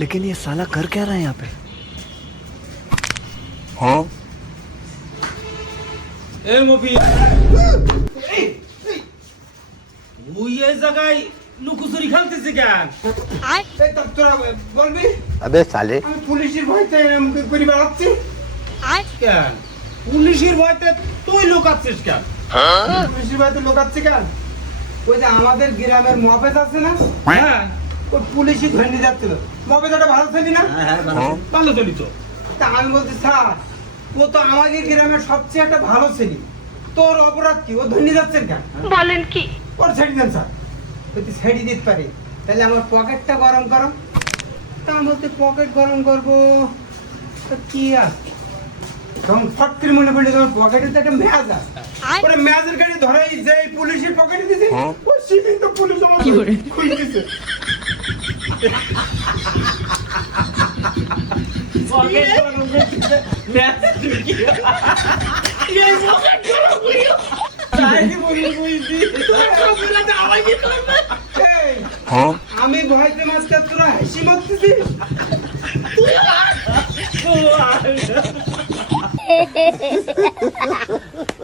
लेकिन ये साला कर क्या रहा है यहाँ पे? हाँ এ মফি ওই এই জায়গায় লুকোচুরি খেলতেছে কেন? এই তো তোরা বলবি अबे साले আমি পুলিশের ভয়তে মুখে করে বেড়াচ্ছি। কেন পুলিশের ভয়তে তুই লুকাচ্ছিস কেন? পুলিশের ভয়তে লোকাচ্ছি কেন? ওই যে আমাদের গ্রামের মহাপেদ আছে না, হ্যাঁ ওই পুলিশই ধরে নিয়ে যাচ্ছিল। মহাপেদাটা ভালো ছেলে না? ভালো চলি তো। তা আমি বলছি স্যার, ও তো আমাদের গ্রামের সবচেয়ে একটা ভালো ছেলে, তোর অপরাধ কি? ও ধরে নিয়ে যাচ্ছেন কেন? বলেন কি? ওর ছেড়ে দেন স্যার, যদি ছেড়ে দিতে পারি তাহলে আমার পকেটটা গরম করো। তা আমি বলতে পকেট গরম করবো তো কি আছে, তখন ফট করে মনে পড়লে তোমার পকেটে তো একটা ম্যাজ আছে। ওরা ম্যাজের গাড়ি ধরাই যে পুলিশের পকেটে দিছে, ও শিবির তো পুলিশ আমার খুলে দিছে। এই, हाँ আমি ভয়তে মাঝকে তোরা হাসি মারতেছিস।